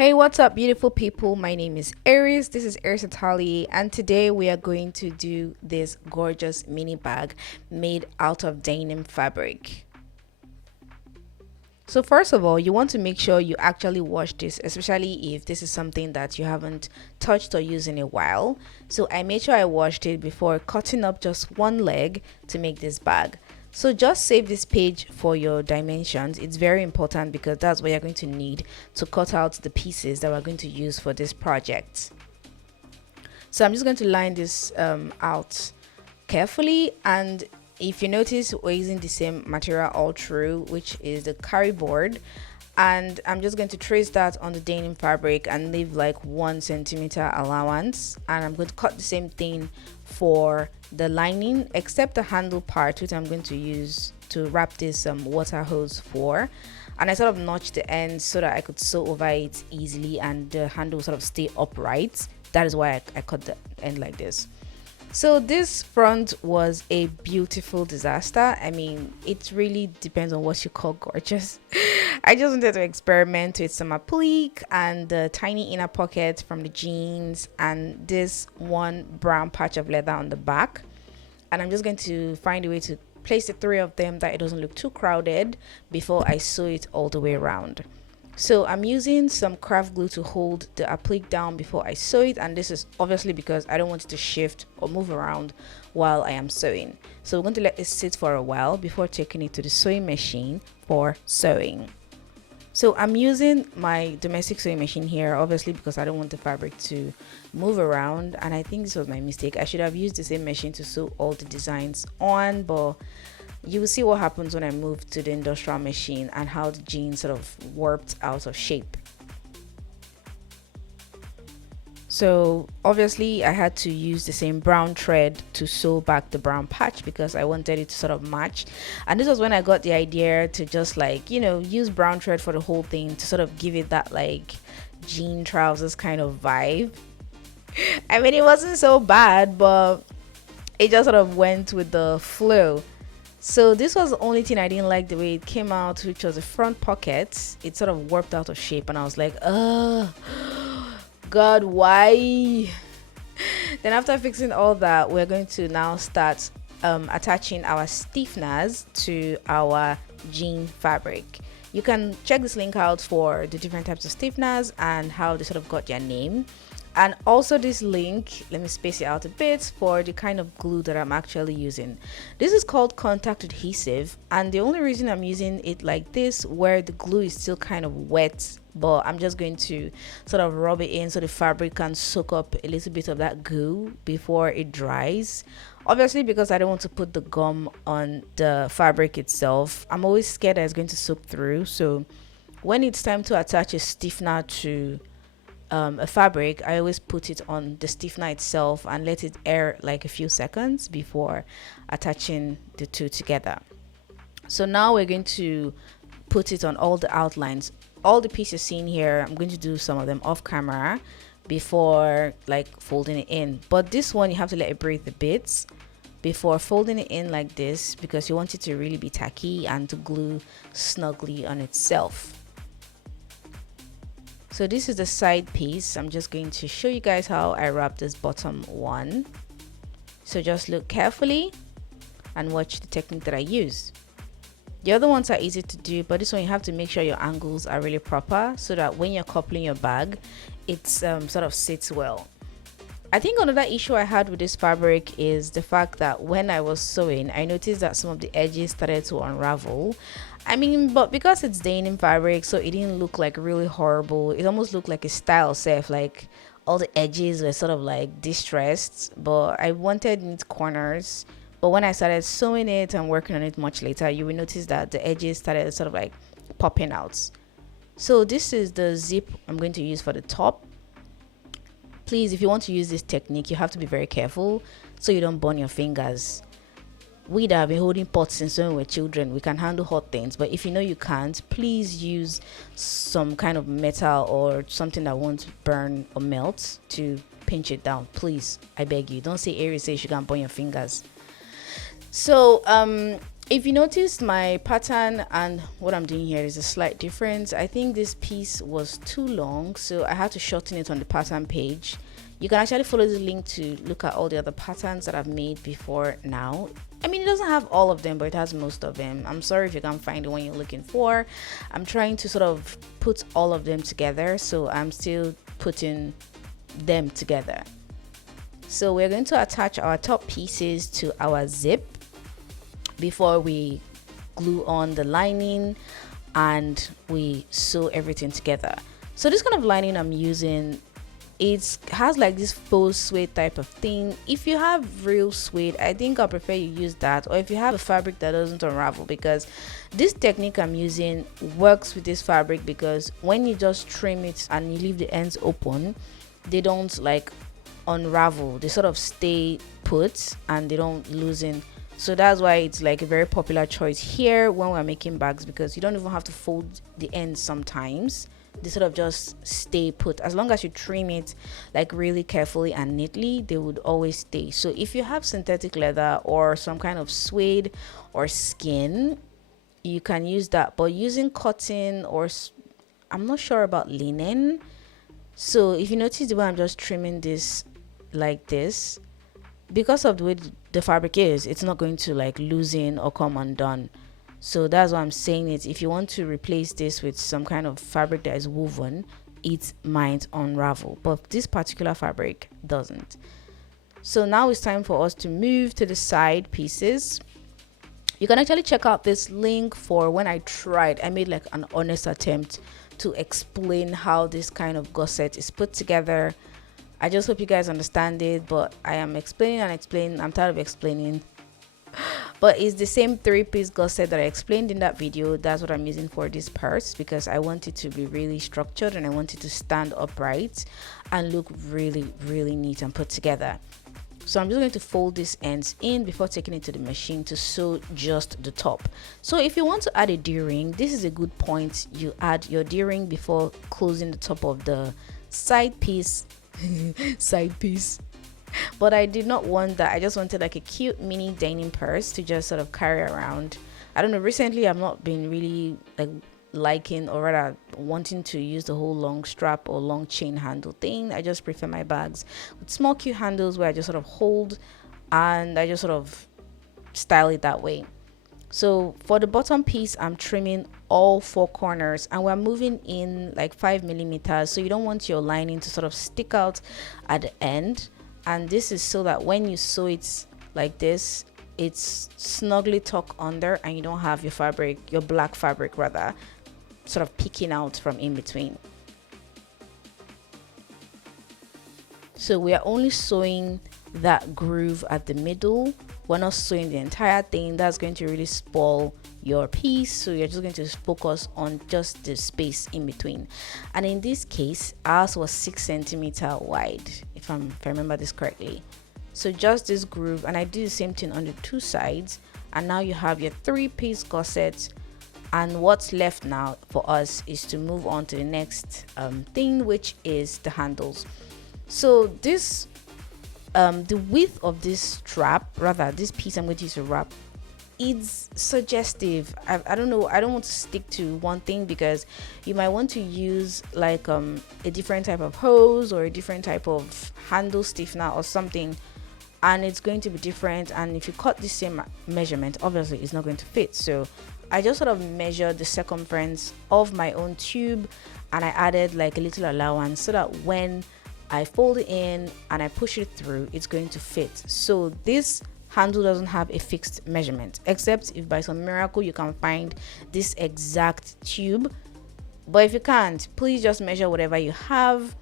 Hey, what's up, beautiful people? My name is Eris. This is Eris, and today we are going to do this gorgeous mini bag made out of denim fabric. So first of all, you want to make sure you actually wash this, especially if this is something that you haven't touched or used in a while. So I made sure I washed it before cutting up just one leg to make this bag. So just save this page for your dimensions. It's very important because that's what you're going to need to cut out the pieces that we're going to use for this project. So I'm just going to line this out carefully, and if you notice, we're using the same material all through, which is the carry board, and I'm just going to trace that on the denim fabric and leave like 1 centimeter allowance, and I'm going to cut the same thing for the lining except the handle part, which I'm going to use to wrap this water hose for. And I sort of notched the end so that I could sew over it easily and the handle will sort of stay upright. That is why I cut the end like this. So this front was a beautiful disaster. I mean, it really depends on what you call gorgeous. I just wanted to experiment with some applique and the tiny inner pocket from the jeans and this one brown patch of leather on the back. And I'm just going to find a way to place the 3 of them that it doesn't look too crowded before I sew it all the way around. So I'm using some craft glue to hold the applique down before I sew it, and this is obviously because I don't want it to shift or move around while I am sewing. So we're going to let it sit for a while before taking it to the sewing machine for sewing. So I'm using my domestic sewing machine here, obviously because I don't want the fabric to move around, and I think this was my mistake. I should have used the same machine to sew all the designs on, but you will see what happens when I move to the industrial machine and how the jeans sort of warped out of shape. So obviously I had to use the same brown thread to sew back the brown patch because I wanted it to sort of match. And this was when I got the idea to just like, use brown thread for the whole thing to sort of give it that like jean trousers kind of vibe. I mean, it wasn't so bad, but it just sort of went with the flow. So this was the only thing I didn't like, the way it came out, which was the front pocket. It sort of warped out of shape and I was like, God, why? Then after fixing all that, we're going to now start attaching our stiffeners to our jean fabric. You can check this link out for the different types of stiffeners and how they sort of got their name. And also this link, let me space it out a bit, for the kind of glue that I'm actually using. This is called contact adhesive, and the only reason I'm using it like this, where the glue is still kind of wet, but I'm just going to sort of rub it in so the fabric can soak up a little bit of that glue before it dries. Obviously, because I don't want to put the gum on the fabric itself, I'm always scared that it's going to soak through. So when it's time to attach a stiffener to a fabric, I always put it on the stiffener itself and let it air like a few seconds before attaching the two together. So now we're going to put it on all the outlines. All the pieces seen here, I'm going to do some of them off camera before like folding it in, but this one you have to let it breathe a bit before folding it in like this because you want it to really be tacky and to glue snugly on itself. So this is the side piece. I'm just going to show you guys how I wrap this bottom one. So just look carefully and watch the technique that I use. The other ones are easy to do, but this one you have to make sure your angles are really proper so that when you're coupling your bag, it sort of sits well. I think another issue I had with this fabric is the fact that when I was sewing, I noticed that some of the edges started to unravel. I mean, but because it's denim fabric, so it didn't look like really horrible. It almost looked like a style self, like all the edges were sort of like distressed, but I wanted neat corners. But when I started sewing it and working on it much later, you will notice that the edges started sort of like popping out. So this is the zip I'm going to use for the top. Please, if you want to use this technique, you have to be very careful so you don't burn your fingers. We that have been holding pots and sewing with children, we can handle hot things, but if you know you can't, please use some kind of metal or something that won't burn or melt to pinch it down. Please, I beg you, don't say Eris says you can burn your fingers. So If you notice, my pattern and what I'm doing here is a slight difference. I think this piece was too long, so I had to shorten it on the pattern page. You can actually follow the link to look at all the other patterns that I've made before now. I mean, it doesn't have all of them, but it has most of them. I'm sorry if you can't find the one you're looking for. I'm trying to sort of put all of them together, so I'm still putting them together. So we're going to attach our top pieces to our zip before we glue on the lining and we sew everything together. So this kind of lining I'm using, it has like this faux suede type of thing. If you have real suede, I think I prefer you use that, or if you have a fabric that doesn't unravel, because this technique I'm using works with this fabric, because when you just trim it and you leave the ends open, they don't like unravel, they sort of stay put and they don't loosen. So that's why it's like a very popular choice here when we're making bags, because you don't even have to fold the ends sometimes. They sort of just stay put. As long as you trim it like really carefully and neatly, they would always stay. So if you have synthetic leather or some kind of suede or skin, you can use that. But using cotton, or I'm not sure about linen. So if you notice the way I'm just trimming this like this, because of the way the fabric is, it's not going to like loosen or come undone. So that's why I'm saying it. If you want to replace this with some kind of fabric that is woven, it might unravel, but this particular fabric doesn't. So now it's time for us to move to the side pieces. You can actually check out this link for when I made like an honest attempt to explain how this kind of gusset is put together. I just hope you guys understand it, but I am explaining and explaining. I'm tired of explaining. But it's the same 3-piece gusset that I explained in that video. That's what I'm using for this purse, because I want it to be really structured and I want it to stand upright and look really, really neat and put together. So I'm just going to fold these ends in before taking it to the machine to sew just the top. So if you want to add a D-ring, this is a good point. You add your D-ring before closing the top of the side piece. Side piece. But I did not want that. I just wanted like a cute mini denim purse to just sort of carry around. I don't know, recently I've not been really like liking, or rather wanting to use the whole long strap or long chain handle thing. I just prefer my bags with small cute handles where I just sort of hold and I just sort of style it that way. So for the bottom piece, I'm trimming all 4 corners and we're moving in like 5 millimeters. So you don't want your lining to sort of stick out at the end. And this is so that when you sew it like this, it's snugly tucked under and you don't have your fabric, your black fabric rather, sort of peeking out from in between. So we are only sewing that groove at the middle. We're not sewing the entire thing. That's going to really spoil your piece, so you're just going to focus on just the space in between. And in this case, ours was 6 centimeter wide, if I remember this correctly. So just this groove, and I do the same thing on the 2 sides, and now you have your 3-piece gusset. And what's left now for us is to move on to the next thing, which is the handles. So this the width of this strap, rather this piece I'm going to use to wrap, it's suggestive. I don't know, I don't want to stick to one thing, because you might want to use like a different type of hose or a different type of handle stiffener or something, and it's going to be different. And if you cut the same measurement, obviously it's not going to fit. So I just sort of measured the circumference of my own tube and I added like a little allowance so that when I fold it in and I push it through, it's going to fit. So this handle doesn't have a fixed measurement, except if by some miracle you can find this exact tube. But if you can't, please just measure whatever you have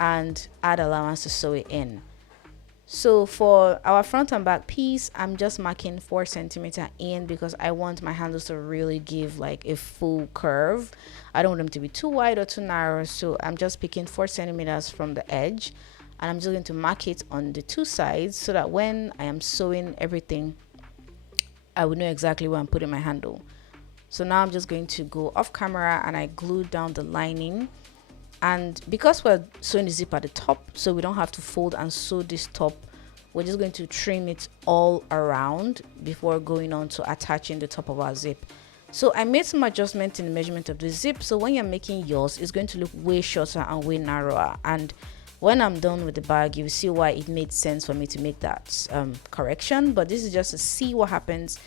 and add allowance to sew it in. So for our front and back piece, I'm just marking 4 centimeter in, because I want my handles to really give like a full curve. I don't want them to be too wide or too narrow. So I'm just picking 4 centimeters from the edge, and I'm just going to mark it on the 2 sides so that when I am sewing everything, I would know exactly where I'm putting my handle. So now I'm just going to go off camera and I glue down the lining. And because we're sewing the zip at the top, so we don't have to fold and sew this top we're just going to trim it all around before going on to attaching the top of our zip. So I made some adjustments in the measurement of the zip, so when you're making yours, it's going to look way shorter and way narrower. And when I'm done with the bag, you'll see why it made sense for me to make that correction. But this is just to see what happens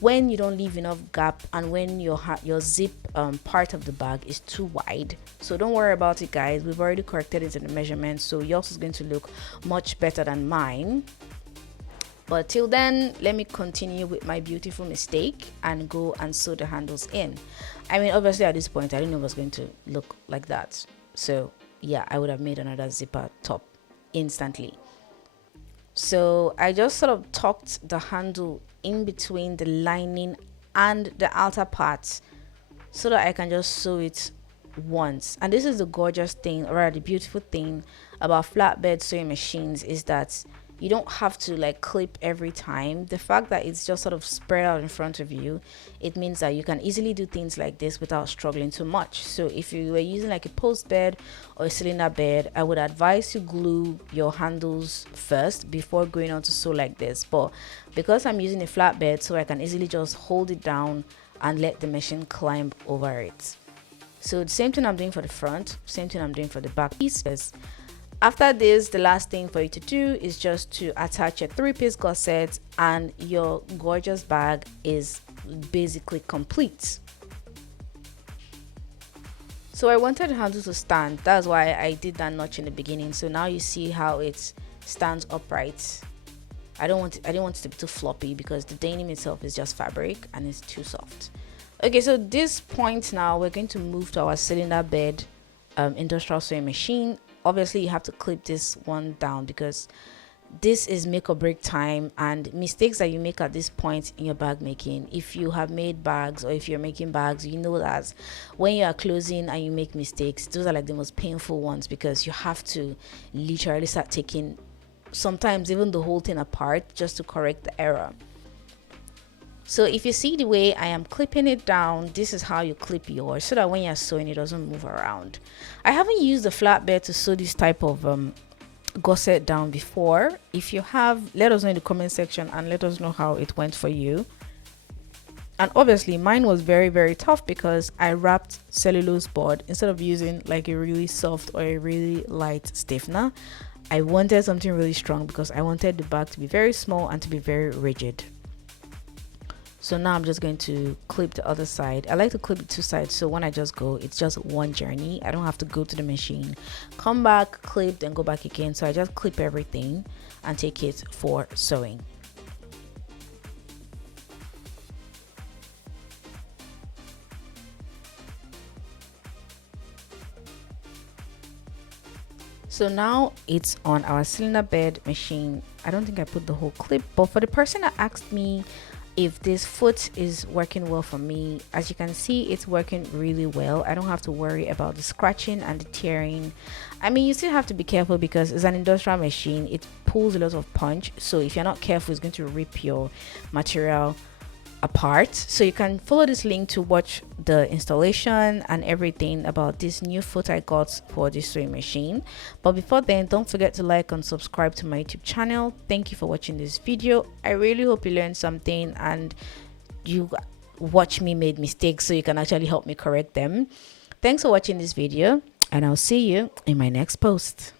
when you don't leave enough gap and when your zip part of the bag is too wide. So don't worry about it, guys. We've already corrected it in the measurement, so yours is going to look much better than mine. But till then, let me continue with my beautiful mistake and go and sew the handles in. I mean, obviously at this point I didn't know it was going to look like that, so yeah, I would have made another zipper top instantly. So I just sort of tucked the handle in between the lining and the outer part so that I can just sew it once. And this is the gorgeous thing, or the beautiful thing about flatbed sewing machines, is that you don't have to like clip every time. The fact that it's just sort of spread out in front of you, it means that you can easily do things like this without struggling too much. So if you were using like a post bed or a cylinder bed, I would advise to glue your handles first before going on to sew like this. But because I'm using a flat bed, so I can easily just hold it down and let the machine climb over it. So the same thing I'm doing for the front, same thing I'm doing for the back pieces. After this, the last thing for you to do is just to attach a 3-piece gusset and your gorgeous bag is basically complete. So I wanted the handle to stand. That's why I did that notch in the beginning. So now you see how it stands upright. I didn't want it to be too floppy because the denim itself is just fabric and it's too soft. Okay, so this point now we're going to move to our cylinder bed industrial sewing machine. Obviously you have to clip this one down because this is make or break time, and mistakes that you make at this point in your bag making, if you have made bags or if you're making bags, you know that when you are closing and you make mistakes, those are like the most painful ones because you have to literally start taking sometimes even the whole thing apart just to correct the error. So if you see the way I am clipping it down, this is how you clip yours so that when you're sewing it doesn't move around. I haven't used a flatbed to sew this type of gusset down before. If you have, let us know in the comment section and let us know how it went for you. And obviously mine was very, very tough because I wrapped cellulose board instead of using like a really soft or a really light stiffener. I wanted something really strong because I wanted the bag to be very small and to be very rigid. So now I'm just going to clip the other side. I like to clip the two sides, so when I just go, it's just one journey. I don't have to go to the machine, come back, clip, then go back again. So I just clip everything and take it for sewing. So now it's on our cylinder bed machine. I don't think I put the whole clip, but for the person that asked me if this foot is working well for me, as you can see, it's working really well. I don't have to worry about the scratching and the tearing. I mean, you still have to be careful because it's an industrial machine. It pulls a lot of punch, so if you're not careful, it's going to rip your material apart. So you can follow this link to watch the installation and everything about this new foot I got for this sewing machine. But before then, don't forget to like and subscribe to my YouTube channel. Thank you for watching this video. I really hope you learned something and you watch me make mistakes so you can actually help me correct them. Thanks for watching this video and I'll see you in my next post.